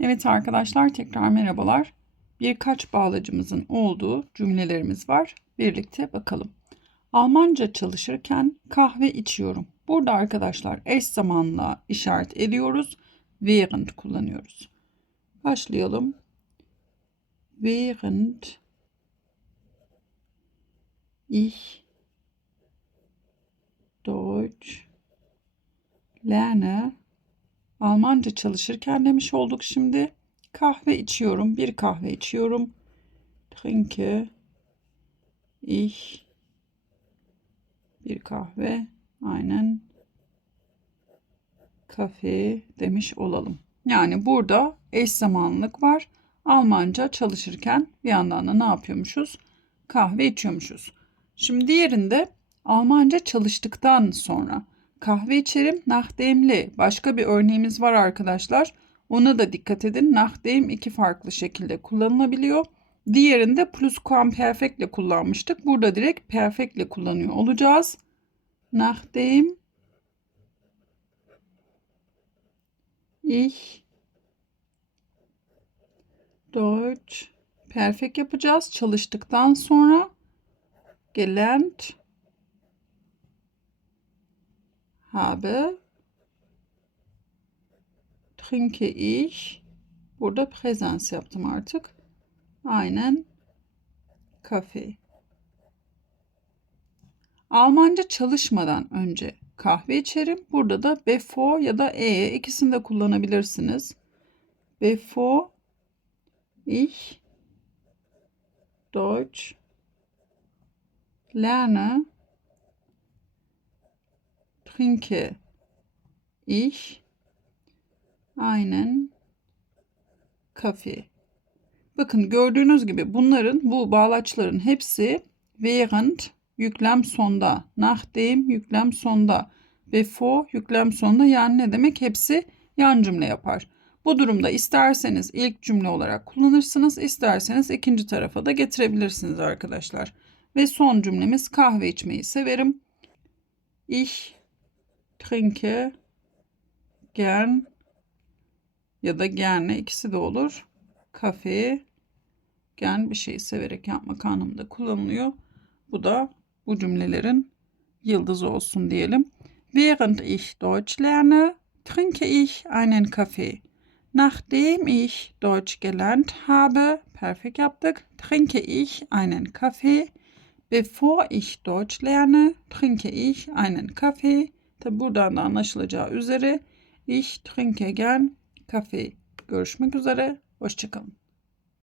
Evet arkadaşlar tekrar merhabalar. Birkaç bağlacımızın olduğu cümlelerimiz var. Birlikte bakalım. Almanca çalışırken kahve içiyorum. Burada arkadaşlar eş zamanla işaret ediyoruz. Während kullanıyoruz. Başlayalım. Während ich Deutsch lerne Almanca çalışırken demiş olduk şimdi. Kahve içiyorum. Bir kahve içiyorum. Trinke ich bir kahve. Aynen. Kafe demiş olalım. Yani burada eş zamanlılık var. Almanca çalışırken bir yandan da ne yapıyormuşuz? Kahve içiyormuşuz. Şimdi diğerinde Almanca çalıştıktan sonra kahve içerim nahdemli. Başka bir örneğimiz var arkadaşlar. Ona da dikkat edin. Nahdem iki farklı şekilde kullanılabiliyor. Diğerinde pluskuamperfekt ile kullanmıştık. Burada direkt perfect ile kullanıyor olacağız. Nachdem ich Deutsch perfect yapacağız. Çalıştıktan sonra gelernt habe trinke ich burada presens yaptım artık. Aynen kafe. Almanca çalışmadan önce kahve içerim. Burada da before ya da e ikisini de kullanabilirsiniz. Before ich Deutsch lerne trinke ich einen Kaffee. Bakın gördüğünüz gibi bunların bu bağlaçların hepsi während yüklem sonda, nachdem yüklem sonda, before yüklem sonda yani ne demek hepsi yan cümle yapar. Bu durumda isterseniz ilk cümle olarak kullanırsınız, isterseniz ikinci tarafa da getirebilirsiniz arkadaşlar. Ve son cümlemiz kahve içmeyi severim. Ich trinke gern ya da gerne ikisi de olur. Kafe gern bir şeyi severek yapmak anlamında kullanılıyor. Bu da bu cümlelerin yıldızı olsun diyelim. Während ich Deutsch lerne, trinke ich einen Kaffee. Nachdem ich Deutsch gelernt habe, perfekt yaptık, trinke ich einen Kaffee. Bevor ich Deutsch lerne, trinke ich einen Kaffee. Tabi buradan da anlaşılacağı üzere ich trinke gern Kaffee. Görüşmek üzere, hoşçakalın.